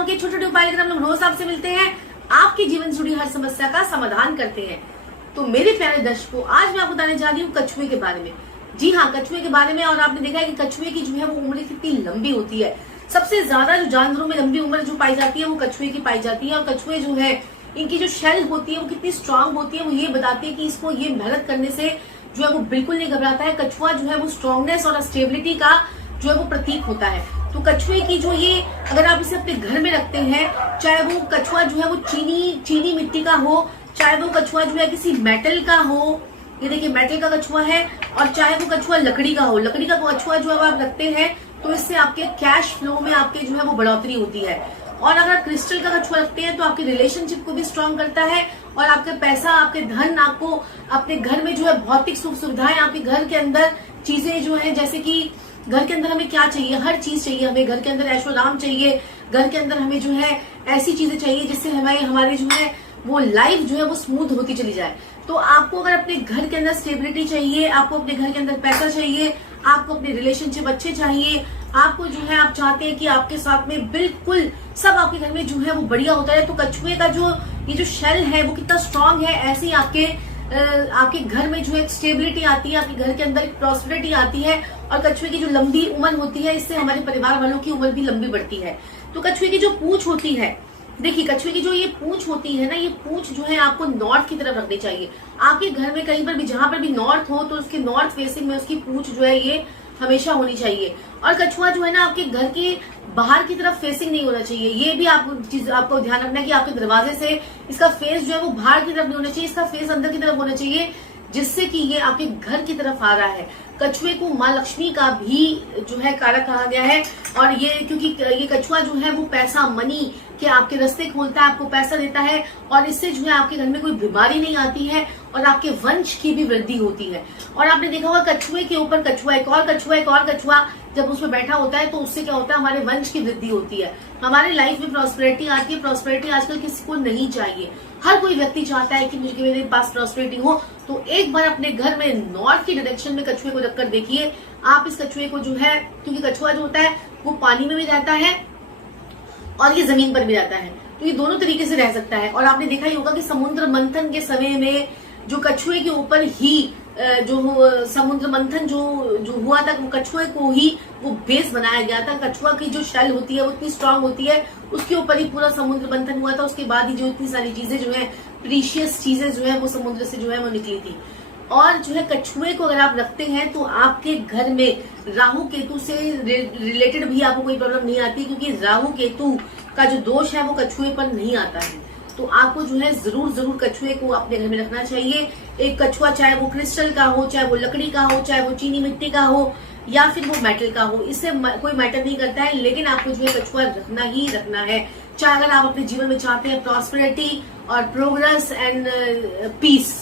समस्याओं के छोटे छोटे उपाय लेकर हम लोग रोज आपसे मिलते हैं, आपके जीवन से जुड़ी हर समस्या का समाधान करते हैं। तो मेरे प्यारे दर्शकों, आज मैं आपको बताने जा रही हूँ कछुए के बारे में। जी हाँ, कछुए के बारे में। और आपने देखा है कि कछुए की जो है वो उम्र कितनी लंबी होती है। सबसे ज्यादा जो जानवरों में लंबी उम्र जो पाई जाती है वो कछुए की पाई जाती है। और कछुए जो है, इनकी जो शेल होती है वो कितनी स्ट्रांग होती है, वो ये बताती है कि इसको ये मेहनत करने से जो है वो बिल्कुल नहीं घबराता है। कछुआ जो है वो स्ट्रांगनेस और स्टेबिलिटी का जो है वो प्रतीक होता है। तो कछुए की जो ये, अगर आप इसे अपने घर में रखते हैं, चाहे वो कछुआ जो है वो चीनी मिट्टी का हो, चाहे वो कछुआ जो है किसी मेटल का हो, ये देखिए मेटल का कछुआ है, और चाहे वो कछुआ लकड़ी का हो, लकड़ी का कछुआ जो है आप रखते हैं तो इससे आपके कैश फ्लो में आपके जो है वो बढ़ोतरी होती है। और अगर आप क्रिस्टल का कछुआ रखते हैं तो आपके रिलेशनशिप को भी स्ट्रांग करता है, और आपका पैसा, आपके धन, आपको अपने घर में जो है भौतिक सुख सुविधाएं, आपके घर के अंदर चीजें जो है, जैसे कि घर के अंदर हमें क्या चाहिए, हर चीज चाहिए हमें, घर के अंदर ऐशोआराम चाहिए, घर के अंदर हमें जो है ऐसी चीजें चाहिए जिससे हमारी जो है वो लाइफ जो है वो स्मूथ होती चली जाए। तो आपको अगर अपने घर के अंदर स्टेबिलिटी चाहिए, आपको अपने घर के अंदर पैसा चाहिए, आपको अपने रिलेशनशिप अच्छे चाहिए, आपको जो है आप चाहते हैं कि आपके साथ में बिल्कुल सब आपके घर में जो है वो बढ़िया होता है, तो कछुए का जो ये जो शेल है वो कितना स्ट्रांग है, ऐसे ही आपके घर में जो एक स्टेबिलिटी आती है, आपके घर के अंदर एक प्रॉस्पेरिटी आती है। और कछुए की जो लंबी उम्र होती है, इससे हमारे परिवार वालों की उम्र भी लंबी बढ़ती है। तो कछुए की जो पूंछ होती है, देखिए कछुए की जो ये पूंछ होती है ना, ये पूंछ जो है आपको नॉर्थ की तरफ रखनी चाहिए। आपके घर में कहीं पर भी, जहां पर भी नॉर्थ हो, तो उसके नॉर्थ फेसिंग में उसकी पूंछ जो है ये हमेशा होनी चाहिए। और कछुआ जो है ना आपके घर के बाहर की तरफ फेसिंग नहीं होना चाहिए। ये भी आपको ध्यान रखना है कि आपके दरवाजे से इसका फेस जो है वो बाहर की तरफ नहीं होना चाहिए, इसका फेस अंदर की तरफ होना चाहिए, जिससे कि ये आपके घर की तरफ आ रहा है। कछुए को माँ लक्ष्मी का भी जो है कारक कहा गया है। और ये क्योंकि ये कछुआ जो है वो पैसा, मनी के आपके रास्ते खोलता है, आपको पैसा देता है, और इससे जो है आपके घर में कोई बीमारी नहीं आती है, और आपके वंश की भी वृद्धि होती है। और आपने देखा होगा कछुए के ऊपर कछुआ, एक और कछुआ जब उसमें बैठा होता है तो उससे क्या होता है, हमारे वंश की वृद्धि होती है, हमारे लाइफ में प्रॉस्पेरिटी आती है। प्रॉस्पेरिटी आजकल किसी को नहीं चाहिए, हर कोई व्यक्ति चाहता है कि मेरे पास प्रॉस्पेरिटी हो। तो एक बार अपने घर में नॉर्थ की डायरेक्शन में कछुए को रखकर देखिए आप। इस कछुए को जो है, क्योंकि कछुआ जो होता है वो पानी में भी रहता है और ये जमीन पर भी रहता है, तो ये दोनों तरीके से रह सकता है। और आपने देखा ही होगा कि समुद्र मंथन के समय में जो कछुए के ऊपर ही जो समुद्र मंथन जो हुआ था, वो कछुए को ही वो बेस बनाया गया था। कछुआ की जो शेल होती है वो इतनी स्ट्रांग होती है, उसके ऊपर ही पूरा समुद्र मंथन हुआ था। उसके बाद ही जो इतनी सारी चीजें जो है, प्रीशियस चीजें जो है वो समुद्र से जो है वो निकली थी। और जो है कछुए को अगर आप रखते हैं तो आपके घर में राहु केतु से रिलेटेड भी आपको कोई प्रॉब्लम नहीं आती, क्योंकि राहु केतु का जो दोष है वो कछुए पर नहीं आता है। तो आपको जो है जरूर कछुए को अपने घर में रखना चाहिए। एक कछुआ, चाहे वो क्रिस्टल का हो, चाहे वो लकड़ी का हो, चाहे वो चीनी मिट्टी का हो, या फिर वो मेटल का हो, इससे कोई मैटर नहीं करता है, लेकिन आपको जो है कछुआ रखना ही रखना है। चाहे अगर आप अपने जीवन में चाहते हैं प्रॉस्पेरिटी और प्रोग्रेस एंड पीस।